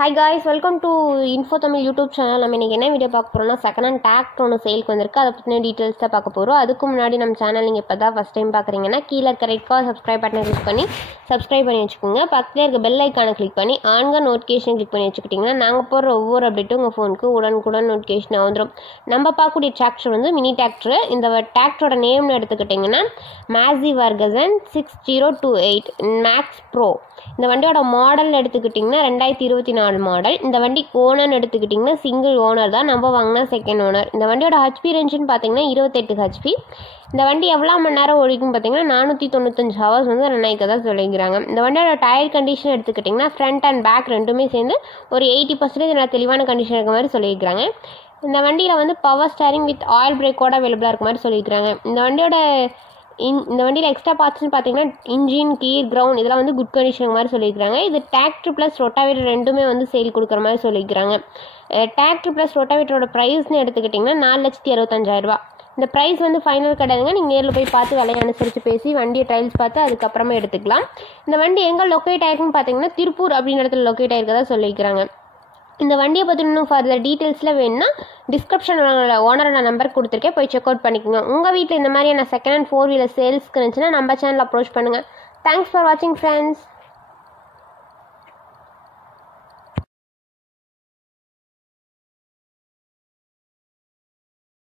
Hi guys, welcome to Info Tamil YouTube channel. நம்ம இன்னைக்கு என்ன வீடியோ பார்க்க போறோம்னா செகண்ட் ஹேண்ட் டிராக்டர் ஒன்று சேல்க்கு வந்திருக்கு. அதை பற்றின டீட்டெயில்ஸ் தான் பார்க்க போகிறோம். அதுக்கு முன்னாடி நம்ம சேனல் நீங்கள் இப்போ தான் ஃபஸ்ட் டைம் பார்க்குறீங்கன்னா கீழே இருக்க ரெட் கலர் சப்ஸ்கிரைப் பட்டனை கிளிக் பண்ணி சப்ஸ்கிரைப் பண்ணி வச்சுக்கோங்க. பக்கத்தில் இருக்க பெல் ஐக்கானை கிளிக் பண்ணி ஆன்க நோட்டிஃபிகேஷன் கிளிக் பண்ணி வச்சுக்கிட்டிங்கன்னா நாங்கள் போடுற ஒவ்வொரு அப்டேட்டும் உங்கள் ஃபோனுக்கு உடனுக்குடன் நோட்டிஃபிகேஷன் வந்துடும். நம்ம பார்க்கக்கூடிய டிராக்டர் வந்து மினி டிராக்டர். இந்த டிராக்டரோட நேம்னு எடுத்துக்கிட்டிங்கன்னா மேசி வர்கசன் 6028 மேக்ஸ் ப்ரோ. இந்த வண்டியோட மாடல் எடுத்துக்கிட்டிங்கன்னா 2024 மாடல். இந்த வண்டி ஓனர்னு எடுத்துக்கிட்டிங்கன்னா சிங்கிள் ஓனர் தான், நம்ம வாங்கினா செகண்ட் ஓனர். இந்த வண்டியோட ஹெச்பி ரேஞ்சுன்னு பார்த்தீங்கன்னா 28 ஹெச்பி. இந்த வண்டி எவ்வளோ மணி நேரம் ஓடிக்கும் பார்த்தீங்கன்னா 495 ஹவர்ஸ் வந்து ரன் ஆகிக்க தான் சொல்லிக்கிறாங்க. இந்த வண்டியோட டயர் கண்டிஷன் எடுத்துக்கிட்டிங்கன்னா ஃப்ரண்ட் அண்ட் பேக் ரெண்டுமே சேர்ந்து ஒரு 80% நல்லா தெளிவான கண்டிஷன் இருக்க மாதிரி சொல்லியிருக்கிறாங்க. இந்த வண்டியில் வந்து பவர் ஸ்டேரிங் வித் ஆயில் பிரேக்கோட அவைலபிளாக இருக்க மாதிரி சொல்லியிருக்கிறாங்க. இந்த வண்டியில் எக்ஸ்ட்ரா பார்ட்ஸ்னு பார்த்தீங்கன்னா இன்ஜின், கீர், கிரவுண்ட் இதெல்லாம் வந்து குட் கண்டிஷன் மாதிரி சொல்லியிருக்காங்க. இது டிராக்டர் ப்ளஸ் ரொட்டாவேட்டர் ரெண்டுமே வந்து சேல் கொடுக்குற மாதிரி சொல்லியிருக்கிறாங்க. டிராக்டர் ப்ளஸ் ரொட்டாவேட்டரோட ப்ரைஸ்னு எடுத்துக்கிட்டிங்கன்னா 4,65,000. இந்த ப்ரைஸ் வந்து ஃபைனல் கிடையாதுங்க. நீங்கள் நேரில் போய் பார்த்து விலையை அனுசரித்து பேசி வண்டியை ட்ரையல்ஸ் பார்த்து அதுக்கப்புறமா எடுத்துக்கலாம். இந்த வண்டி எங்கே லொக்கேட் ஆயிருக்குன்னு பார்த்தீங்கன்னா திருப்பூர் அப்படின்ற இடத்துல லொக்கேட் ஆயிருக்கதா சொல்லியிருக்கிறாங்க. இந்த வண்டியை பற்றி இன்னும் ஃபர்தர் டீட்டெயில்ஸில் வேணும்னா டிஸ்கிரிப்ஷனில் ஓனரோட நம்பர் கொடுத்துருக்கேன், போய் செக் அவுட் பண்ணிக்கோங்க. உங்கள் வீட்டில் இந்த மாதிரியான செகண்ட் ஹேண்ட் 4 வீலர் சேல்ஸ்க்கு இருந்துச்சுன்னா நம்ம சேனல் அப்ரோச் பண்ணுங்கள். தேங்க்ஸ் ஃபார் வாட்சிங் ஃப்ரெண்ட்ஸ்.